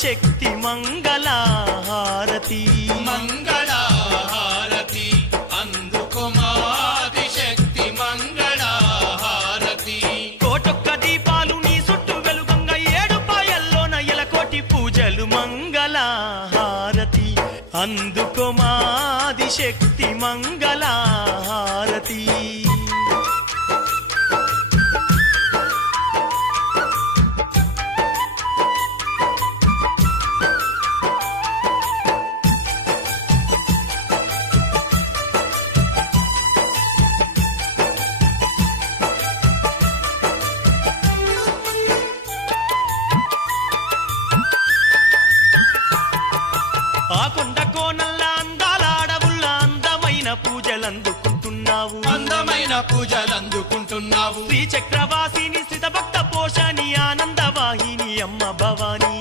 శక్తి మంగళహారతి మంగళహారతి అందుకోమాది శక్తి మంగళహారతి కోటొక్క దీపాలు నీ చుట్టూ వెలుగంగా 7 పాయల్లోన ఎలకోటి పూజలు మంగళహారతి అందుకోమాది శక్తి మంగళహారతి ఆ కొండ కోనల్ల అందాల అడవుల్ల అందమైన పూజలందుకుంటున్నావు అందమైన పూజలందుకుంటున్నావు శ్రీ చక్రవాసిని స్థిత భక్త పోషణి ఆనందవాహిని అమ్మ భవానీ